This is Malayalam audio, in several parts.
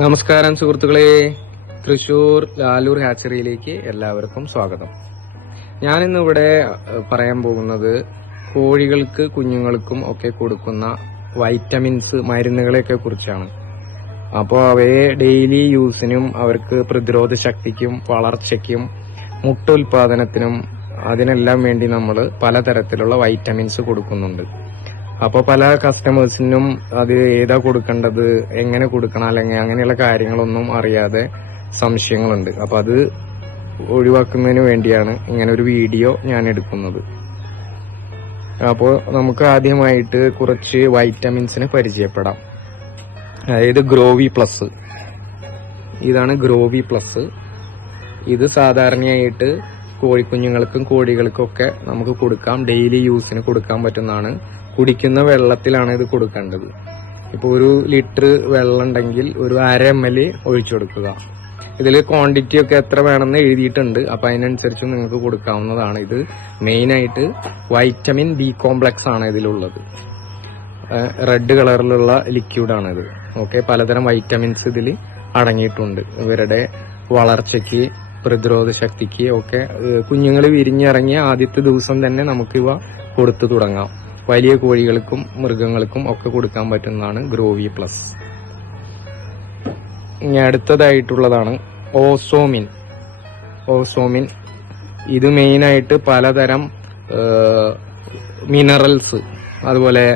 നമസ്കാരം സുഹൃത്തുക്കളെ, തൃശൂർ ലാലൂർ ഹാച്ചറിയിലേക്ക് എല്ലാവർക്കും സ്വാഗതം. ഞാനിന്ന് ഇവിടെ പറയാൻ പോകുന്നത് കോഴികൾക്ക് കുഞ്ഞുങ്ങൾക്കും ഒക്കെ കൊടുക്കുന്ന വൈറ്റമിൻസ് മരുന്നുകളെയൊക്കെ കുറിച്ചാണ്. അപ്പോൾ അവയെ ഡെയിലി യൂസിനും അവർക്ക് പ്രതിരോധ ശക്തിക്കും വളർച്ചയ്ക്കും മുട്ട ഉൽപാദനത്തിനും അതിനെല്ലാം വേണ്ടി നമ്മൾ പലതരത്തിലുള്ള വൈറ്റമിൻസ് കൊടുക്കുന്നുണ്ട്. അപ്പോൾ പല കസ്റ്റമേഴ്സിനും അത് ഏതാ കൊടുക്കേണ്ടത്, എങ്ങനെ കൊടുക്കണം, അല്ലെങ്കിൽ അങ്ങനെയുള്ള കാര്യങ്ങളൊന്നും അറിയാതെ സംശയങ്ങളുണ്ട്. അപ്പോൾ അത് ഒഴിവാക്കുന്നതിന് വേണ്ടിയാണ് ഇങ്ങനെ ഒരു വീഡിയോ ഞാൻ എടുക്കുന്നത്. അപ്പോൾ നമുക്ക് ആദ്യമായിട്ട് കുറച്ച് വൈറ്റമിൻസിനെ പരിചയപ്പെടാം. അതായത് ഗ്രോവി പ്ലസ്. ഇതാണ് ഗ്രോവി പ്ലസ്. ഇത് സാധാരണയായിട്ട് കോഴിക്കുഞ്ഞുങ്ങൾക്കും കോഴികൾക്കും ഒക്കെ നമുക്ക് കൊടുക്കാം. ഡെയിലി യൂസിന് കൊടുക്കാൻ പറ്റുന്നതാണ്. കുടിക്കുന്ന വെള്ളത്തിലാണ് ഇത് കൊടുക്കേണ്ടത്. ഇപ്പോൾ 1 ലിറ്റർ വെള്ളം ഉണ്ടെങ്കിൽ ഒരു 1/2 ml ഒഴിച്ചു കൊടുക്കുക. ഇതിൽ ക്വാണ്ടിറ്റി ഒക്കെ എത്ര വേണമെന്ന് എഴുതിയിട്ടുണ്ട്. അപ്പം അതിനനുസരിച്ച് നിങ്ങൾക്ക് കൊടുക്കാവുന്നതാണ്. ഇത് മെയിനായിട്ട് വൈറ്റമിൻ ബി കോംപ്ലക്സ് ആണ് ഇതിലുള്ളത്. റെഡ് കളറിലുള്ള ലിക്വിഡാണിത്. ഓക്കെ, പലതരം വൈറ്റമിൻസ് ഇതിൽ അടങ്ങിയിട്ടുണ്ട്. ഇവരുടെ വളർച്ചയ്ക്ക്, പ്രതിരോധ ശക്തിക്ക് ഒക്കെ കുഞ്ഞുങ്ങൾ വിരിഞ്ഞിറങ്ങിയ ആദ്യത്തെ ദിവസം തന്നെ നമുക്കിവ കൊടുത്തു തുടങ്ങാം. വലിയ കോഴികൾക്കും മൃഗങ്ങൾക്കും ഒക്കെ കൊടുക്കാൻ പറ്റുന്നതാണ് ഗ്രോവി പ്ലസ്. ഇനി അടുത്തതായിട്ടുള്ളതാണ് ഓസോമിൻ. ഇത് മെയിനായിട്ട് പലതരം മിനറൽസ്, അതുപോലെ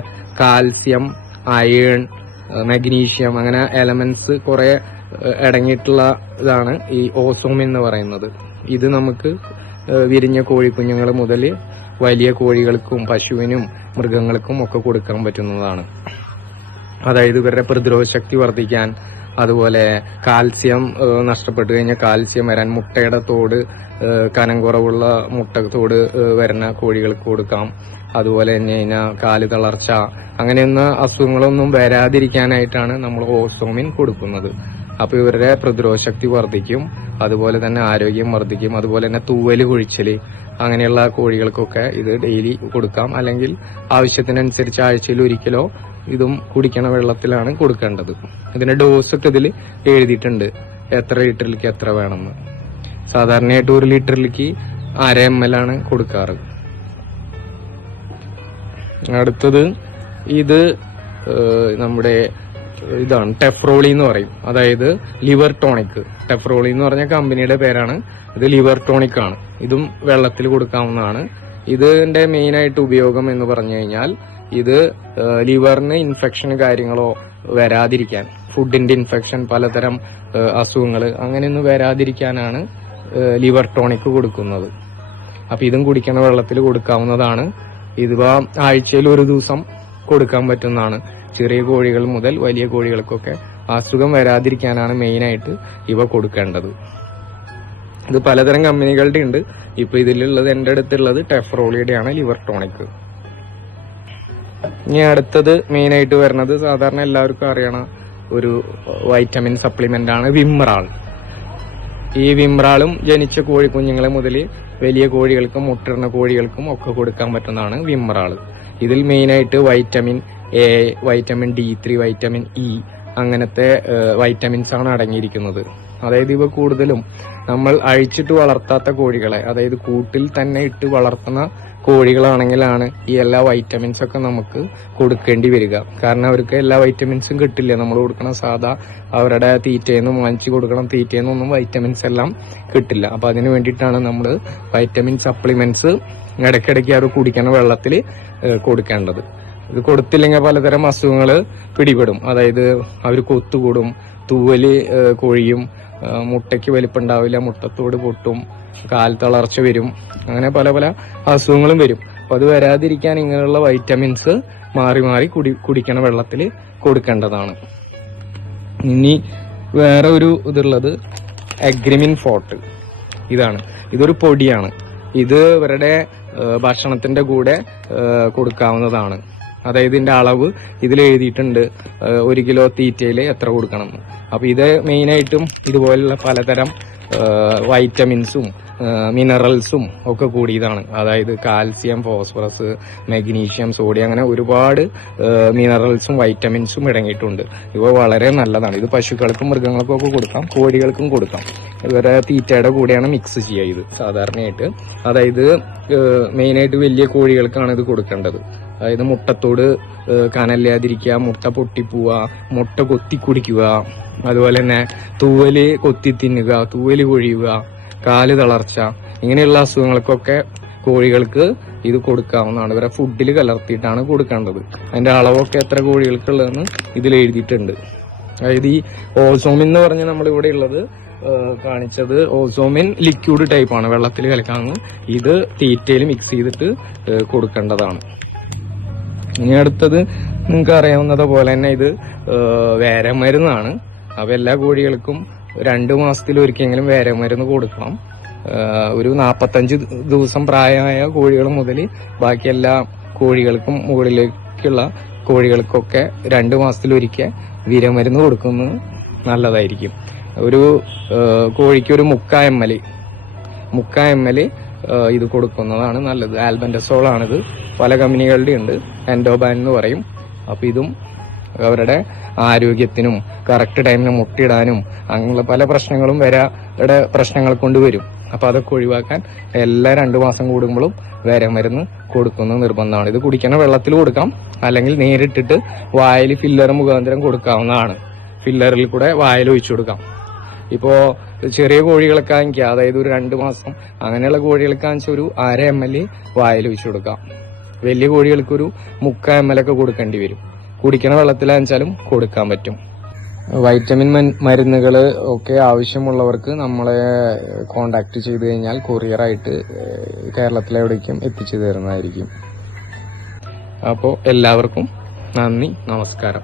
കാൽസ്യം, അയേൺ, മഗ്നീഷ്യം, അങ്ങനെ എലമെന്റ്സ് കുറെ അടങ്ങിയിട്ടുള്ള ഇതാണ് ഈ ഓസോമിൻ എന്ന് പറയുന്നത്. ഇത് നമുക്ക് വിരിഞ്ഞ കോഴിക്കുഞ്ഞുങ്ങൾ മുതൽ വലിയ കോഴികൾക്കും പശുവിനും മൃഗങ്ങൾക്കും ഒക്കെ കൊടുക്കാൻ പറ്റുന്നതാണ്. അതായത് ഇവരുടെ പ്രതിരോധ ശക്തി വർദ്ധിക്കാൻ, അതുപോലെ കാൽസ്യം നഷ്ടപ്പെട്ടു കഴിഞ്ഞാൽ കാൽസ്യം വരാൻ, മുട്ടയുടെ തോട് കനം കുറവുള്ള മുട്ടത്തോട് വരുന്ന കോഴികൾക്ക് കൊടുക്കാം. അതുപോലെ തന്നെ കാല് തളർച്ച, അങ്ങനെയൊന്നും അസുഖങ്ങളൊന്നും വരാതിരിക്കാനായിട്ടാണ് നമ്മൾ ഓസോമിൻ കൊടുക്കുന്നത്. അപ്പൊ ഇവരുടെ പ്രതിരോധ ശക്തി വർദ്ധിക്കും, അതുപോലെ തന്നെ ആരോഗ്യം വർദ്ധിക്കും. അതുപോലെ തന്നെ തൂവല് കൊഴിച്ചല് അങ്ങനെയുള്ള കോഴികൾക്കൊക്കെ ഇത് ഡെയിലി കൊടുക്കാം. അല്ലെങ്കിൽ ആവശ്യത്തിനനുസരിച്ച് ആഴ്ചയിൽ ഒരിക്കലോ ഇതും കുടിക്കണ വെള്ളത്തിലാണ് കൊടുക്കേണ്ടത്. ഇതിന്റെ ഡോസ് ഒക്കെ ഇതിൽ എഴുതിയിട്ടുണ്ട്, എത്ര ലിറ്ററിലേക്ക് എത്ര വേണമെന്ന്. സാധാരണയായിട്ട് 1 ലിറ്ററിലേക്ക് 1/2 ml ആണ് കൊടുക്കാറ്. അടുത്തത് ഇത് നമ്മുടെ ഇതാണ് ടെഫ്രോളി എന്ന് പറയും. അതായത് ലിവർ ടോണിക്. ടെഫ്രോളി എന്ന് പറഞ്ഞ കമ്പനിയുടെ പേരാണ്. ഇത് ലിവർ ടോണിക് ആണ്. ഇതും വെള്ളത്തിൽ കൊടുക്കാവുന്നതാണ്. ഇതിന്റെ മെയിൻ ആയിട്ട് ഉപയോഗം എന്ന് പറഞ്ഞു കഴിഞ്ഞാൽ ഇത് ലിവറിന് ഇൻഫെക്ഷൻ കാര്യങ്ങളോ വരാതിരിക്കാൻ, ഫുഡിന്റെ ഇൻഫെക്ഷൻ, പലതരം അസുഖങ്ങൾ അങ്ങനെയൊന്നും വരാതിരിക്കാനാണ് ലിവർ ടോണിക് കൊടുക്കുന്നത്. അപ്പൊ ഇതും കുടിക്കണ വെള്ളത്തിൽ കൊടുക്കാവുന്നതാണ്. ഇതിപ്പോ ആഴ്ചയിൽ 1 ദിവസം കൊടുക്കാൻ പറ്റുന്നതാണ്. ചെറിയ കോഴികൾ മുതൽ വലിയ കോഴികൾക്കൊക്കെ അസുഖം വരാതിരിക്കാനാണ് മെയിനായിട്ട് ഇവ കൊടുക്കേണ്ടത്. ഇത് പലതരം കമ്പനികളുടെ ഉണ്ട്. ഇപ്പൊ ഇതിലുള്ളത്, എന്റെ അടുത്തുള്ളത് ടെഫ്രോളിയുടെ ആണ്, ലിവർ ടോണിക്. ഇനി അടുത്തത് മെയിനായിട്ട് വരുന്നത് സാധാരണ എല്ലാവർക്കും അറിയണ ഒരു വൈറ്റമിൻ സപ്ലിമെന്റ് ആണ് വിമ്രാൾ. ഈ വിമ്രാളും ജനിച്ച കോഴിക്കുഞ്ഞുങ്ങളെ മുതൽ വലിയ കോഴികൾക്കും മുട്ടിടുന്ന കോഴികൾക്കും ഒക്കെ കൊടുക്കാൻ പറ്റുന്നതാണ് വിമ്രാൾ. ഇതിൽ മെയിനായിട്ട് vitamin A, vitamin D3, vitamin E അങ്ങനത്തെ വൈറ്റമിൻസ് ആണ് അടങ്ങിയിരിക്കുന്നത്. അതായത് ഇവ കൂടുതലും നമ്മൾ അഴിച്ചിട്ട് വളർത്താത്ത കോഴികളെ, അതായത് കൂട്ടിൽ തന്നെ ഇട്ട് വളർത്തുന്ന കോഴികളാണെങ്കിലാണ് ഈ എല്ലാ വൈറ്റമിൻസ് ഒക്കെ നമുക്ക് കൊടുക്കേണ്ടി വരിക. കാരണം അവർക്ക് എല്ലാ വൈറ്റമിൻസും കിട്ടില്ല. നമ്മൾ കൊടുക്കണ സാധാ അവരുടെ തീറ്റയെന്നും വാങ്ങിച്ചു കൊടുക്കണം തീറ്റയെന്നൊന്നും വൈറ്റമിൻസ് എല്ലാം കിട്ടില്ല. അപ്പൊ അതിന് വേണ്ടിയിട്ടാണ് നമ്മൾ വൈറ്റമിൻ സപ്ലിമെന്റ്സ് ഇടയ്ക്കിടയ്ക്ക് അവർ കുടിക്കണ വെള്ളത്തിൽ കൊടുക്കേണ്ടത്. ഇത് കൊടുത്തില്ലെങ്കിൽ പലതരം അസുഖങ്ങൾ പിടിപെടും. അതായത് അവർ കൊത്തുകൂടും, തൂവല് കൊഴിയും, മുട്ടയ്ക്ക് വലിപ്പുണ്ടാവില്ല, മുട്ടത്തോട് പൊട്ടും, കാൽ തളർച്ച വരും, അങ്ങനെ പല പല അസുഖങ്ങളും വരും. അപ്പൊ അത് വരാതിരിക്കാൻ ഇങ്ങനെയുള്ള വൈറ്റമിൻസ് മാറി മാറി കുടിക്കണ വെള്ളത്തിൽ കൊടുക്കേണ്ടതാണ്. ഇനി വേറെ ഒരു ഇതുള്ളത് അഗ്രിമിൻ ഫോർട്ട്. ഇതൊരു പൊടിയാണ്. ഇത് ഇവരുടെ ഭക്ഷണത്തിന്റെ കൂടെ കൊടുക്കാവുന്നതാണ്. അതായത് ഇതിന്റെ അളവ് ഇതിൽ എഴുതിയിട്ടുണ്ട്, 1 കിലോ തീറ്റയിൽ എത്ര കൊടുക്കണം എന്ന്. അപ്പൊ ഇത് മെയിനായിട്ടും ഇതുപോലുള്ള പലതരം വൈറ്റമിൻസും മിനറൽസും ഒക്കെ കൂടിയതാണ്. അതായത് കാൽസ്യം, ഫോസ്ഫറസ്, മാഗ്നീഷ്യം, സോഡിയം, അങ്ങനെ ഒരുപാട് മിനറൽസും വൈറ്റമിൻസും അടങ്ങിയിട്ടുണ്ട്. ഇവ വളരെ നല്ലതാണ്. ഇത് പശുക്കൾക്കും മൃഗങ്ങൾക്കും ഒക്കെ കൊടുക്കാം, കോഴികൾക്കും കൊടുക്കാം. ഇവരെ തീറ്റയുടെ കൂടെയാണ് മിക്സ് ചെയ്യുക ഇത് സാധാരണയായിട്ട്. അതായത് മെയിനായിട്ട് വലിയ കോഴികൾക്കാണ് ഇത് കൊടുക്കേണ്ടത്. അതായത് മുട്ടത്തോട് കനല്ലാതിരിക്കുക, മുട്ട പൊട്ടിപ്പോവുക, മുട്ട കൊത്തി കുടിക്കുക, അതുപോലെ തന്നെ തൂവല് കൊത്തി തിന്നുക, തൂവല് കൊഴിയുക, കാല് തളർച്ച, ഇങ്ങനെയുള്ള അസുഖങ്ങൾക്കൊക്കെ കോഴികൾക്ക് ഇത് കൊടുക്കാവുന്നതാണ്. ഇവരെ ഫുഡിൽ കലർത്തിയിട്ടാണ് കൊടുക്കേണ്ടത്. അതിന്റെ അളവൊക്കെ എത്ര കോഴികൾക്കുള്ളതെന്ന് ഇതിൽ എഴുതിയിട്ടുണ്ട്. അതായത് ഈ ഓസോമിൻ എന്ന് പറഞ്ഞ് നമ്മളിവിടെ ഉള്ളത് കാണിച്ചത് ഓസോമിൻ ലിക്വിഡ് ടൈപ്പാണ്, വെള്ളത്തിൽ കലക്കാവുന്ന. ഇത് തീറ്റയിൽ മിക്സ് ചെയ്തിട്ട് കൊടുക്കേണ്ടതാണ്. ഇനി അടുത്തത് നിങ്ങൾക്ക് അറിയാവുന്നത് പോലെ തന്നെ ഇത് വേരമരുന്നാണ്. അപ്പൊ എല്ലാ കോഴികൾക്കും 2 മാസത്തിലൊരിക്കലെങ്കിലും വേരമരുന്ന് കൊടുക്കണം. ഒരു 45 ദിവസം പ്രായമായ കോഴികൾ മുതൽ ബാക്കി എല്ലാ കോഴികൾക്കും മുകളിലേക്കുള്ള കോഴികൾക്കൊക്കെ 2 മാസത്തിലൊരിക്കൽ വിരമരുന്ന് കൊടുക്കുന്നത് നല്ലതായിരിക്കും. ഒരു കോഴിക്ക് ഒരു 3/4 ml ഇത് കൊടുക്കുന്നതാണ് നല്ലത്. ആൽബൻഡസോൾ ആണിത്. പല കമ്പനികളുടെ ഉണ്ട്, എൻഡോബാൻ എന്ന് പറയും. അപ്പൊ ഇതും അവരുടെ ആരോഗ്യത്തിനും കറക്റ്റ് ടൈമിന് മുട്ടയിടാനും അങ്ങനെയുള്ള പല പ്രശ്നങ്ങളും വരയുടെ പ്രശ്നങ്ങൾ കൊണ്ട് വരും. അപ്പൊ അതൊക്കെ ഒഴിവാക്കാൻ എല്ലാ 2 മാസം കൂടുമ്പോഴും വേരമരുന്ന് കൊടുക്കുന്നത് നിർബന്ധമാണ്. ഇത് കുടിക്കുന്ന വെള്ളത്തിൽ കൊടുക്കാം, അല്ലെങ്കിൽ നേരിട്ടിട്ട് വായിൽ ഫില്ലർ മുഖാന്തരം കൊടുക്കാവുന്നതാണ്. ഫില്ലറിൽ കൂടെ വായിൽ ഒഴിച്ചു കൊടുക്കാം. ഇപ്പോ ചെറിയ കോഴികളൊക്കെ ആണെങ്കിൽ, അതായത് ഒരു 2 മാസം അങ്ങനെയുള്ള കോഴികൾക്ക് ആണെങ്കിൽ ഒരു 1/2 ml വായിൽ ഒഴിച്ചു കൊടുക്കാം. വലിയ കോഴികൾക്ക് ഒരു 3/4 ml ഒക്കെ കൊടുക്കേണ്ടി വരും. കുടിക്കണ വെള്ളത്തിലാണെച്ചാലും കൊടുക്കാൻ പറ്റും. വൈറ്റമിൻ മരുന്നുകൾ ഒക്കെ ആവശ്യമുള്ളവർക്ക് നമ്മളെ കോണ്ടാക്ട് ചെയ്ത് കഴിഞ്ഞാൽ കൊറിയറായിട്ട് കേരളത്തിലെവിടേക്കും എത്തിച്ചു തരുന്നതായിരിക്കും. അപ്പോൾ എല്ലാവർക്കും നന്ദി, നമസ്കാരം.